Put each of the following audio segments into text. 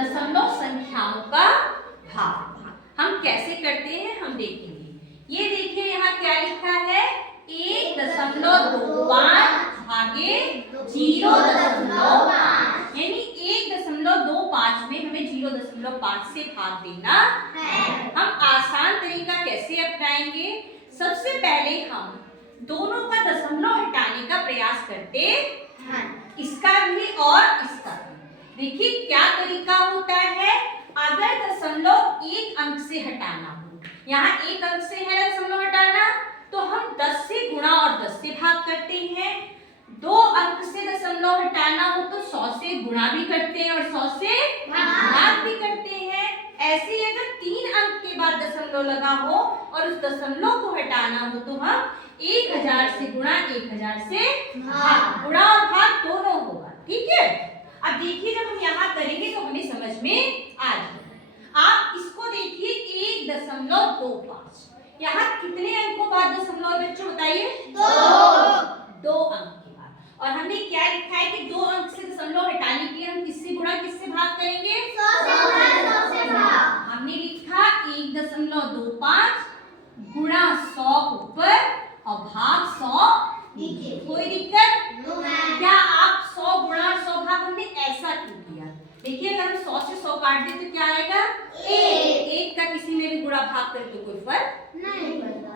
दशमलव संख्याओं का भाग। हम कैसे करते हैं हम देखेंगे। ये देखिए यहाँ क्या लिखा है 1.25 भागे 0.5 यानी 1.25 में हमें 0.5 से भाग देना है। हम आसान तरीका कैसे अपनाएंगे। सबसे पहले हम दोनों का दशमलव हटाने का प्रयास करते हैं, इसका भी और इसका भी। देखिए क्या तरीका होता है। अगर दशमलव एक अंक से हटाना हो, यहाँ एक अंक से है दशमलव हटाना, तो हम 10 से गुणा और 10 से भाग करते हैं। 2 अंक से दशमलव हटाना हो तो 100 से गुणा भी करते हैं और 100 से भाग भी करते हैं। ऐसे ही अगर 3 अंक के बाद दशमलव लगा हो और उस दशमलव को हटाना हो तो हम 1000 से गुणा 1000 से भाग, गुणा और भाग दोनों होगा। ठीक है। अब देखिए जब हम यहाँ करेंगे तो हमें समझ में आ जाएगा। आप इसको देखिए 1.25 यहाँ कितने अंकों बाद दशमलव बच्चों बताइए 2 अंक के बाद। और हमने क्या लिखा है कि 2 अंक से दशमलव हटाने के लिए हम किससे गुणा किससे भाग करेंगे 100 से भाग। हमने लिखा 1.25 गुणा 100 ऊपर और भाग 100 नीचे। कोई दिक्कत क्या। आप 100 गुणा 100 भाग हमने ऐसा क्यों किया। देखिए अगर हम 100 से 100 काट दें तो क्या आएगा 1 का किसी में भी गुणा भाग कर तो कोई फर्क नहीं पड़ता।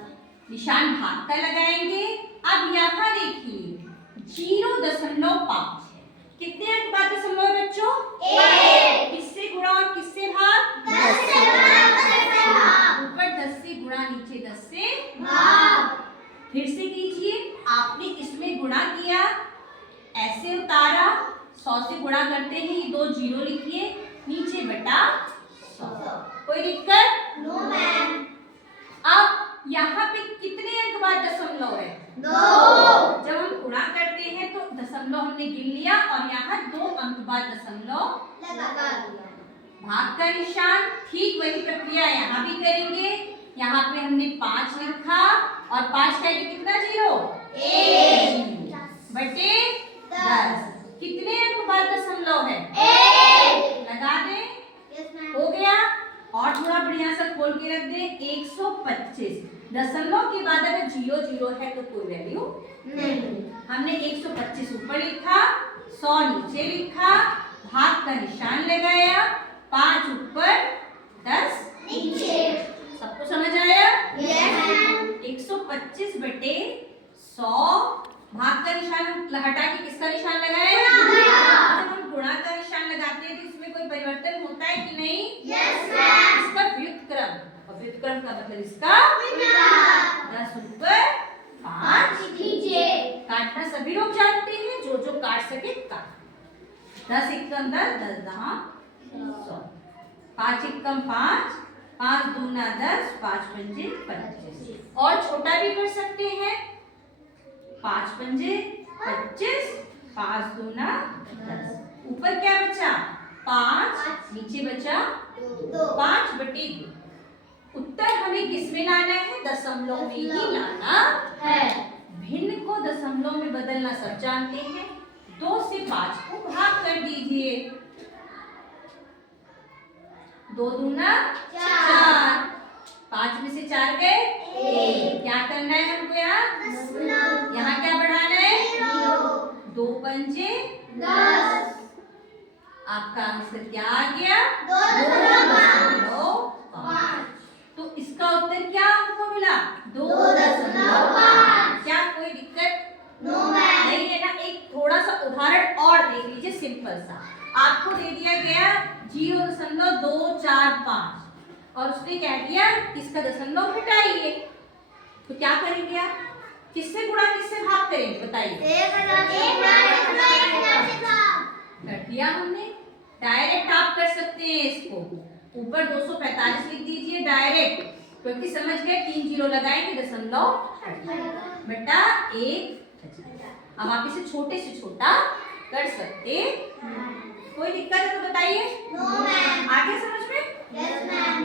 निशान भाग का लगाएंगे। अब यहाँ देखिए 0.5 है। कितने अंक बाद दशमलव बच्चों 1। किससे गुणा और किससे भाग 10 से गुणा ऊपर 10 से गुणा नीचे 10 से भाग। फिर से कीजिए। आपने इसमें गुणा किया ऐसे उतारा 100 से गुणा करते हैं ये 2 जीरो लिखिए नीचे बटा 100। कोई दिक्कत नो मैम। अब यहाँ पे कितने अंक बाद दशमलव है 2। जब हम गुणा करते हैं तो दशमलव हमने गिन लिया और यहाँ 2 अंक बाद दशमलव लगा दिया। भाग का निशान ठीक वही प्रक्रिया यहाँ भी करेंगे। यहाँ पे हमने 5 लिखा और 5 का कितना 0 1 बटे 10। कितने अंक बाद दशमलव है 1 लगा दे। हो गया। और थोड़ा बढ़िया सा खोल के रख दे 125 दशमलव के बाद अगर 0 0 है तो कोई वैल्यू नहीं। हमने 125 ऊपर लिखा 100 नीचे लिखा भाग का निशान लगाया 5 ऊपर 10 नीचे। सबको समझ आया। यस। 125 बटे 100 भाग का निशान हटा के किसका निशान लगाया जब हम गुणा का निशान लगाते हैं तो इसमें कोई परिवर्तन होता है कि नहीं। Yes ma'am. इसका व्युत्क्रम और व्युत्क्रम का मतलब इसका 10 ऊपर 5 नीचे। काटना सभी लोग जानते हैं जो जो काट सके काट। 10 एकम 10 10 दहा 100 5 एकम 5 5 दूना 10 5 पंजे 25। और छोटा भी कर सकते हैं 5 पंजे 25 5 दूना 10। ऊपर क्या बचा 5 नीचे बचा 5 बटे 2। उत्तर हमें किस में लाना है दशमलव में ही लाना है। भिन्न को दशमलव में बदलना सब जानते हैं। 2 से 5 को भाग कर दीजिए 2 दूना 4 5 में से 4 गए 1। क्या करना है हमको यहाँ क्या बढ़ाना है 2 पंजे 10। आपका आंसर क्या आ गया 2.5। तो इसका उत्तर क्या आपको मिला 2.5। क्या कोई दिक्कत नो मैम नहीं है ना। एक थोड़ा सा उदाहरण और देख लीजिए सिंपल सा। आपको दे दिया गया 0.245 और उसने कह दिया इसका दशमलव हटाइए तो क्या करेंगे आप किससे गुणा किससे भाग करेंगे बताइए। कर दिया हमने। डायरेक्ट आप कर सकते हैं इसको ऊपर 245 लिख दीजिए डायरेक्ट क्योंकि समझ गए 3 जीरो लगाएंगे दशमलव बटा 1। अब आप इसे छोटे से छोटा कर सकते। कोई दिक्कत है तो बताइए। No ma'am. आगे समझ में। Yes ma'am.